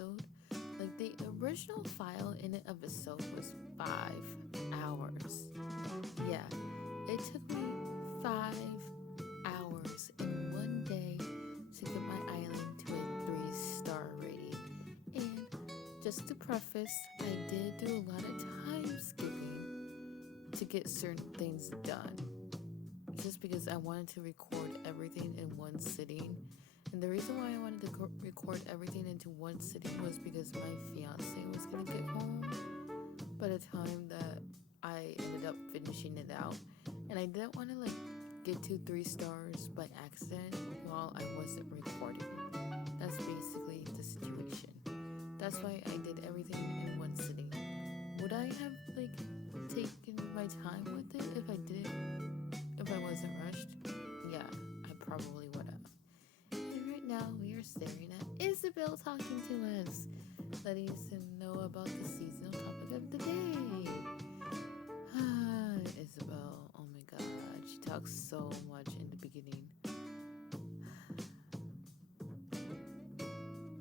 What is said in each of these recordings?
episode. Like the original file in an episode was 5 hours. Yeah, it took me 5 hours in one day to get my island to a 3-star rating. And just to preface, I did do a lot of time skipping to get certain things done. Just because I wanted to record everything in one sitting. And the reason why I wanted to record everything into one sitting was because my fiance was gonna get home by the time that I ended up finishing it out. And I didn't want to like get to 3 stars by accident while I wasn't recording. That's basically the situation. That's why I did everything in one sitting. Would I have like taken my time with it if I wasn't rushed? Yeah, I probably would have. And right now we are staring at Isabel talking to us, letting us know about the seasonal topic of the day. Isabel, oh my god, she talks so much in the beginning.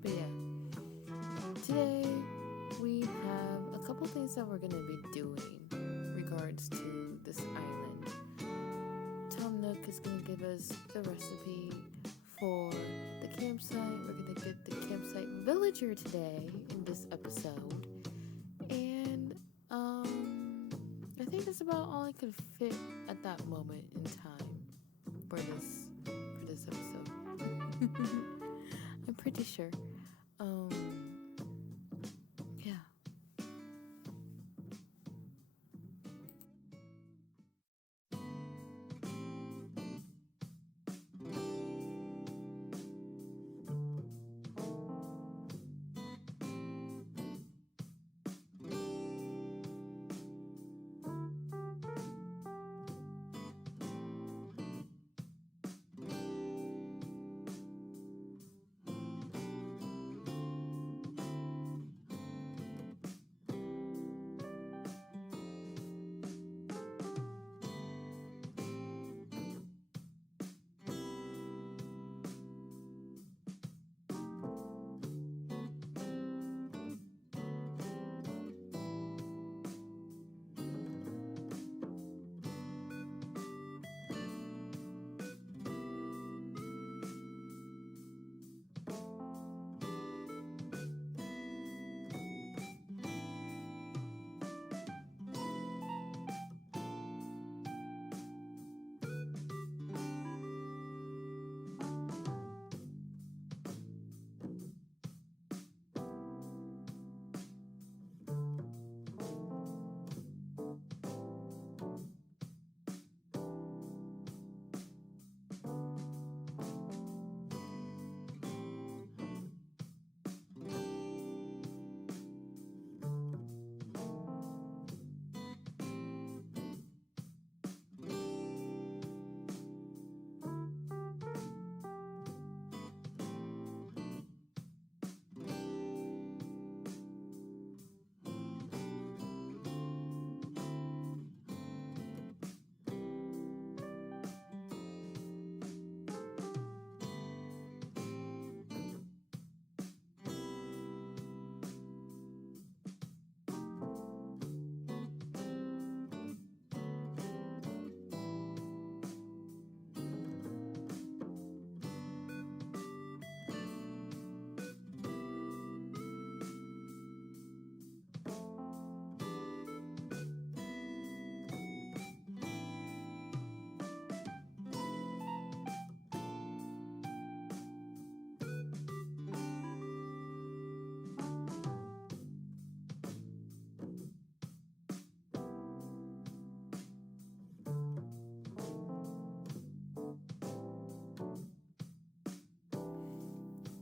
But yeah, today we have a couple things that we're gonna be doing in regards to this island. Tom Nook is gonna give us the recipe for the campsite. We're gonna get the campsite villager today in this episode. And I think that's about all I could fit at that moment in time for this episode. I'm pretty sure. Yeah.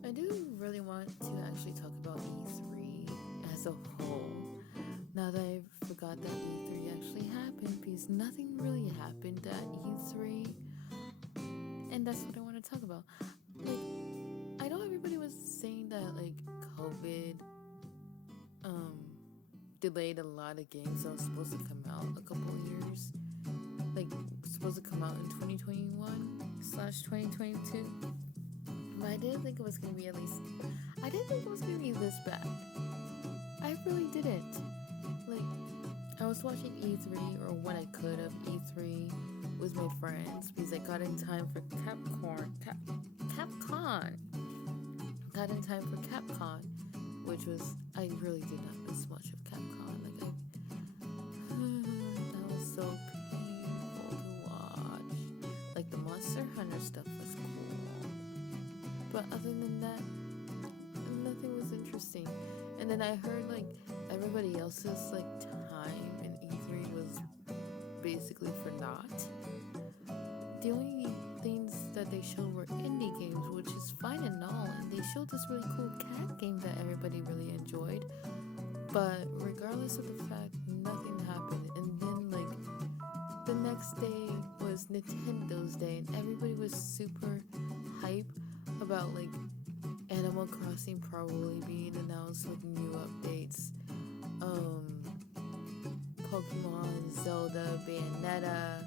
I do really want to actually talk about E3 as a whole. Now that I forgot that E3 actually happened, because nothing really happened at E3, and that's what I want to talk about. Like, I know everybody was saying that like COVID delayed a lot of games that was supposed to come out a couple of years. Like supposed to come out in 2021/2022. But I didn't think it was gonna be at least I didn't think it was gonna be this bad. I really didn't. Like, I was watching E3, or when I could have E3 with my friends, because I got in time for Capcom. Got in time for Capcom, which was, I really did not miss much of Capcom. Like, that was so painful to watch. Like, the Monster Hunter stuff was cool, but other than that, nothing was interesting. And then I heard like everybody else's like time in E3 was basically for naught. The only things that they showed were indie games, which is fine and all, and they showed this really cool cat game that everybody really enjoyed. But regardless of the fact, nothing happened. And then like the next day was Nintendo's day, and everybody was super hype about like Animal Crossing probably being announced with new updates. Pokemon, Zelda, Bayonetta,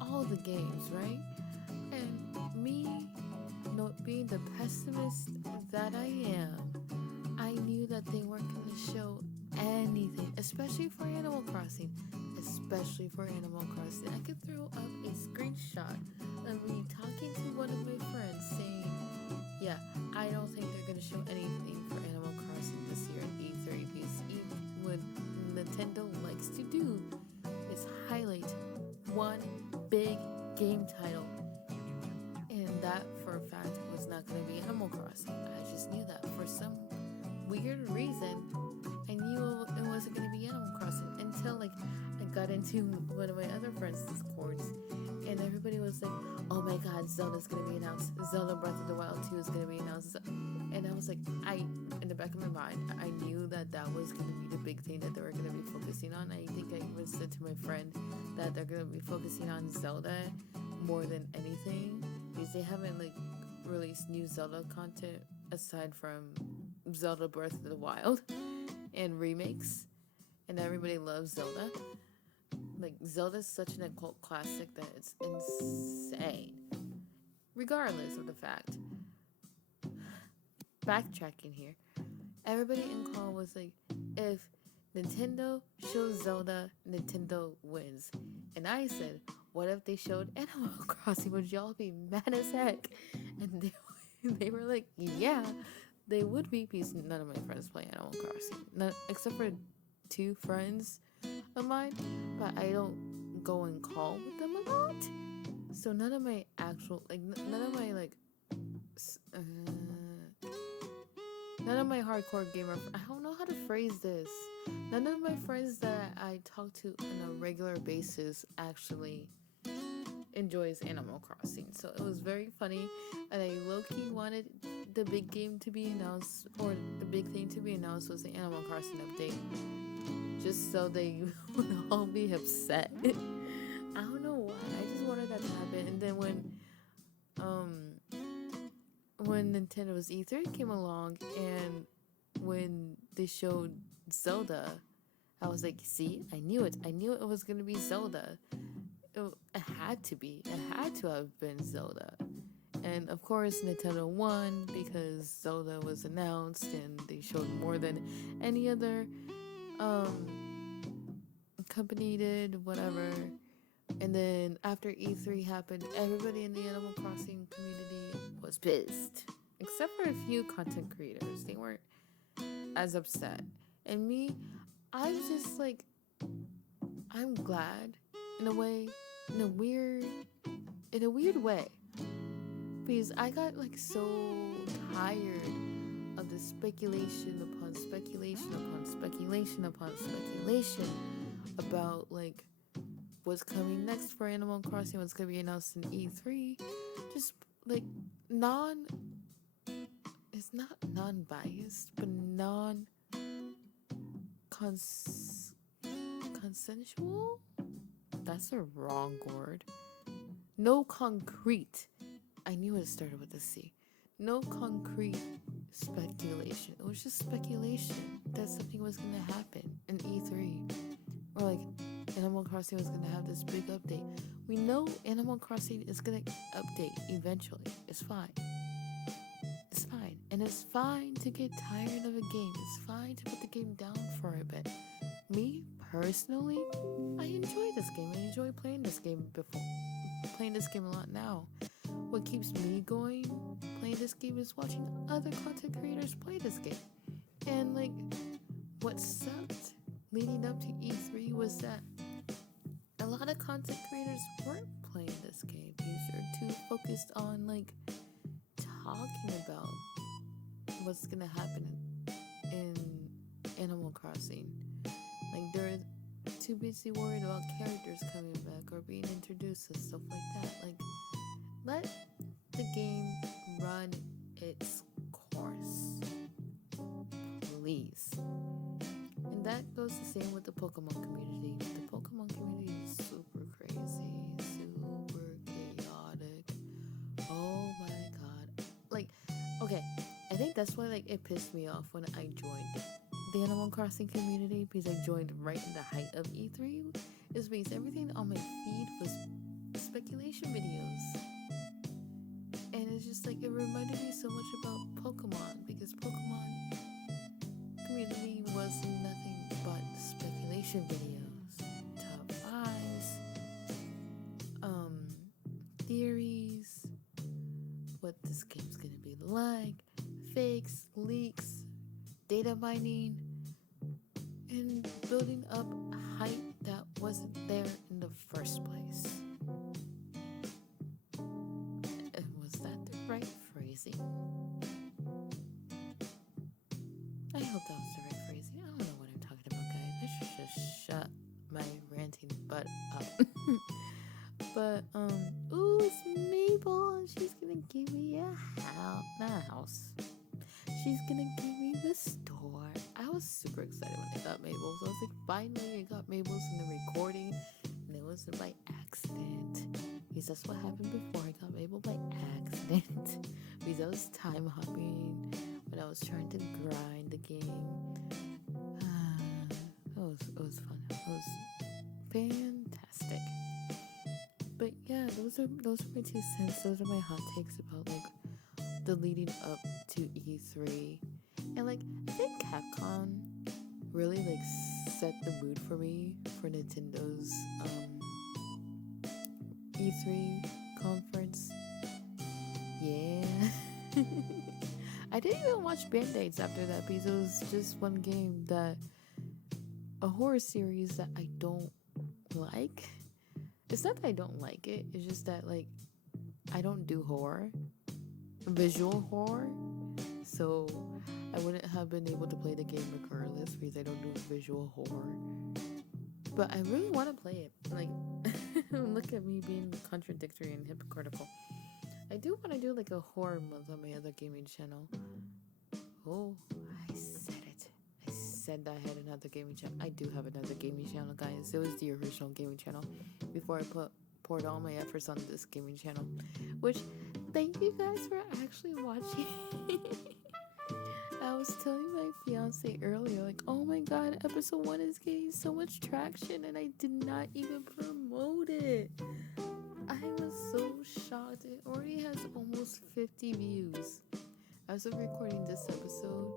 all the games, right? And me, not being the pessimist that I am, I knew that they weren't going to show anything, especially for Animal Crossing. Especially for Animal Crossing. I could throw up a screenshot of me talking to one of my friends saying, yeah, I don't think they're going to show anything for Animal Crossing this year at E3, because what Nintendo likes to do is highlight one big game title, and that for a fact was not going to be Animal Crossing. I just knew that for some weird reason. I knew it wasn't going to be Animal Crossing until like I got into one of my other friends' discords, and everybody was like, oh my god, Zelda's gonna be announced. Zelda Breath of the Wild 2 is gonna be announced. And I was like, in the back of my mind, I knew that was gonna be the big thing that they were gonna be focusing on. I think I even said to my friend that they're gonna be focusing on Zelda more than anything, because they haven't like released new Zelda content aside from Zelda Breath of the Wild and remakes, and everybody loves Zelda. Like, Zelda's such an occult classic that it's insane. Regardless of the fact, backtracking here, everybody in call was like, if Nintendo shows Zelda, Nintendo wins. And I said, what if they showed Animal Crossing? Would y'all be mad as heck? And they were like, yeah, they would be, because none of my friends play Animal Crossing. None, except for 2 friends of mine, but I don't go and call with them a lot. So none of my actual, like, none of my, like, none of my hardcore gamer, I don't know how to phrase this. None of my friends that I talk to on a regular basis actually enjoys Animal Crossing. So it was very funny, and I low-key wanted the big game to be announced, or the big thing to be announced was the Animal Crossing update, just so they would all be upset. I don't know why. I just wanted that to happen. And then when Nintendo's E3 came along, and when they showed Zelda, I was like, see, I knew it. I knew it was gonna be Zelda. It had to be. It had to have been Zelda. And of course, Nintendo won because Zelda was announced, and they showed more than any other company did, whatever. And then after E3 happened, everybody in the Animal Crossing community was pissed, except for a few content creators. They weren't as upset. And me, I was just like, I'm glad in a way, in a weird way, because I got like so tired of the speculation upon speculation upon speculation upon speculation about like what's coming next for Animal Crossing, what's gonna be announced in E3. Just like it's not non-biased, but consensual? That's a wrong word. No concrete. I knew it started with a C. No concrete speculation. It was just speculation that something was going to happen in E3. Or like Animal Crossing was going to have this big update. We know Animal Crossing is going to update eventually. It's fine. It's fine. And it's fine to get tired of a game. It's fine to put the game down for a bit. Me personally, I enjoy this game. I enjoy playing this game before. Playing this game a lot now. What keeps me going playing this game is watching other content creators play this game. And like, what sucked leading up to E3 was that a lot of content creators weren't playing this game because they're too focused on like talking about what's gonna happen in Animal Crossing. Like they're too busy worried about characters coming back or being introduced and stuff like that. Like let the game run its course, please. And that goes the same with the Pokemon community. The Pokemon community is super crazy, super chaotic. Oh my god. Like, okay, I think that's why like it pissed me off when I joined the Animal Crossing community, because I joined right in the height of E3, is because everything on my feed was speculation videos. And it's just like it reminded me so much about Pokemon, because Pokemon community was nothing but speculation videos, top fives, theories, what this game's gonna be like, fakes, leaks, data mining, and building up hype that wasn't there in the first place. Was that the right phrasing? I hope that was the right phrasing. I don't know what I'm talking about, guys. I should just shut my ranting butt up. But, ooh, it's Mabel, and she's gonna give me a house. Not a house. She's gonna give me the store. I was super excited when I got Mabel's. I was like, finally, I got Mabel's in the recording, and it wasn't by accident. Because that's what happened before. I got Mabel by accident. Because I was time hopping when I was trying to grind the game. It was fun. It was fantastic. But yeah, those are my 2 cents. Those are my hot takes about like the leading up to E3. And like I think Capcom really like set the mood for me for Nintendo's E3 conference. Yeah. I didn't even watch Band-Aids after that because it was just one game that a horror series that I don't like. It's not that I don't like it, it's just that like I don't do horror, visual horror, so I wouldn't have been able to play the game regardless because I don't do visual horror. But I really want to play it. Like, look at me being contradictory and hypocritical. I do want to do like a horror month on my other gaming channel. Oh, I said it. I said that I had another gaming channel. I do have another gaming channel, guys. It was the original gaming channel before I poured all my efforts on this gaming channel. Which, thank you guys for actually watching. I was telling my fiance earlier, like, oh my god, episode 1 is getting so much traction and I did not even promote it. I was so shocked. It already has almost 50 views. As of recording this episode,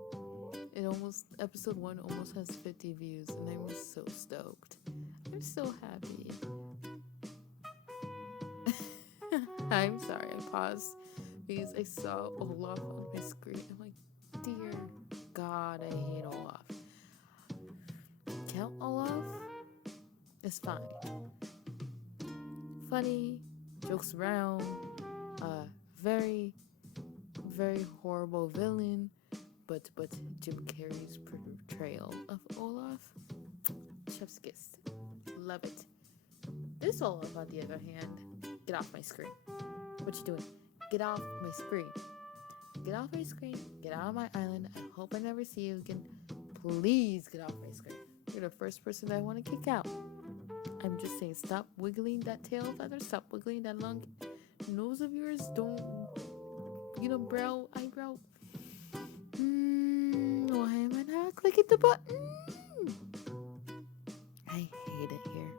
episode 1 almost has 50 views, and I'm so stoked. I'm so happy. I'm sorry, I paused because I saw Olaf on my screen. I'm like, dear God, I hate Olaf. Count Olaf is fine. Funny, jokes around, very, very horrible villain, but Jim Carrey's portrayal of Olaf, chef's kiss. Love it. This Olaf, on the other hand, get off my screen. What you doing? Get off my screen. Get off my screen. Get out of my island. I hope I never see you again. Please get off my screen. You're the first person that I want to kick out. I'm just saying, stop wiggling that tail feather. Stop wiggling that long nose of yours. Don't, eyebrow. Why am I not clicking the button? I hate it here.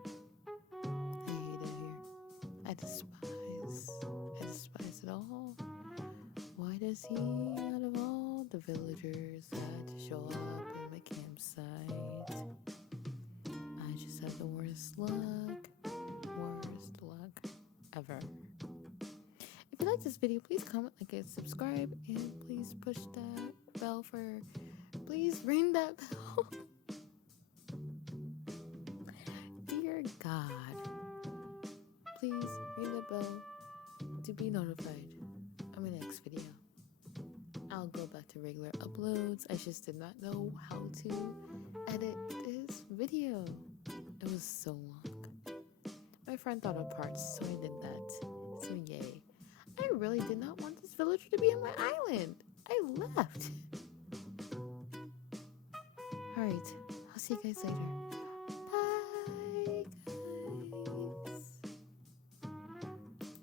I despise it all. Why does he, out of all the villagers that show up in my campsite. I just had the worst luck ever. If you like this video, please comment, like, and subscribe, and please push that bell please ring that bell. Dear God, please ring the bell to be notified of my next video. I'll go back to regular uploads. I just did not know how to edit this video. It was so long. My friend thought of parts, so I did that. So yay. I really did not want this villager to be on my island. I left. Alright, I'll see you guys later.